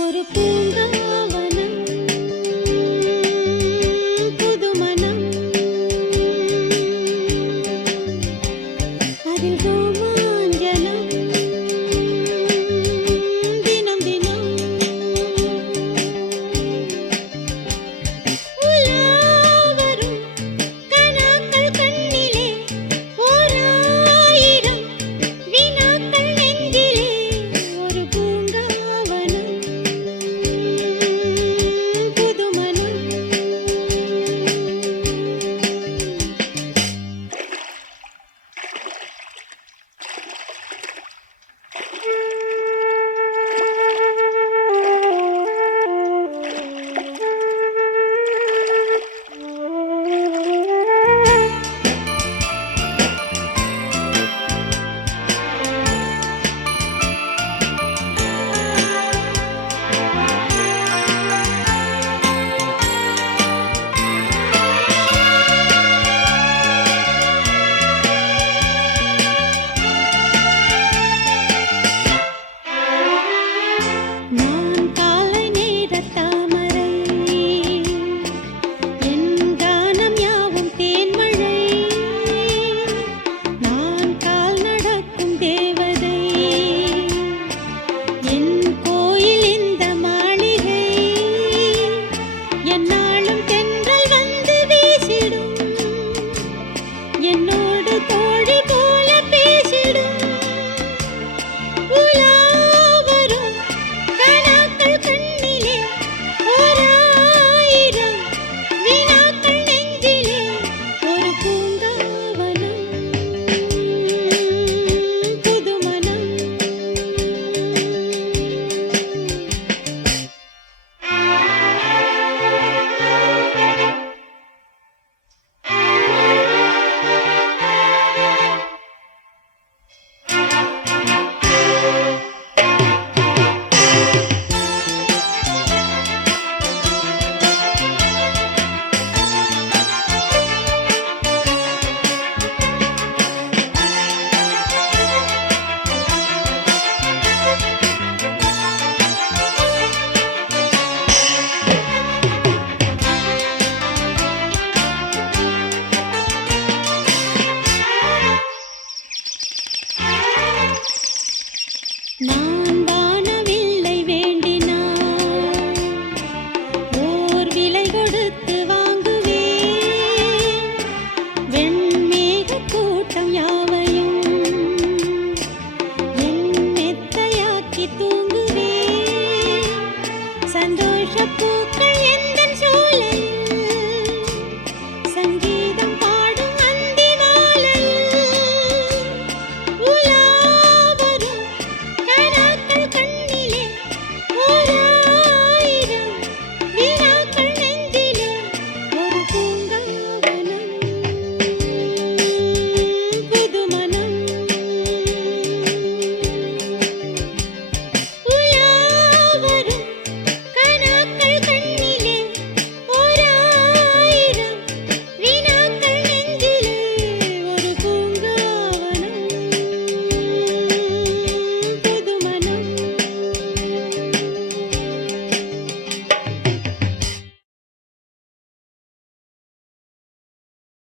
ஒரு பூங்காவன் பூக்கள் எந்த சோழன்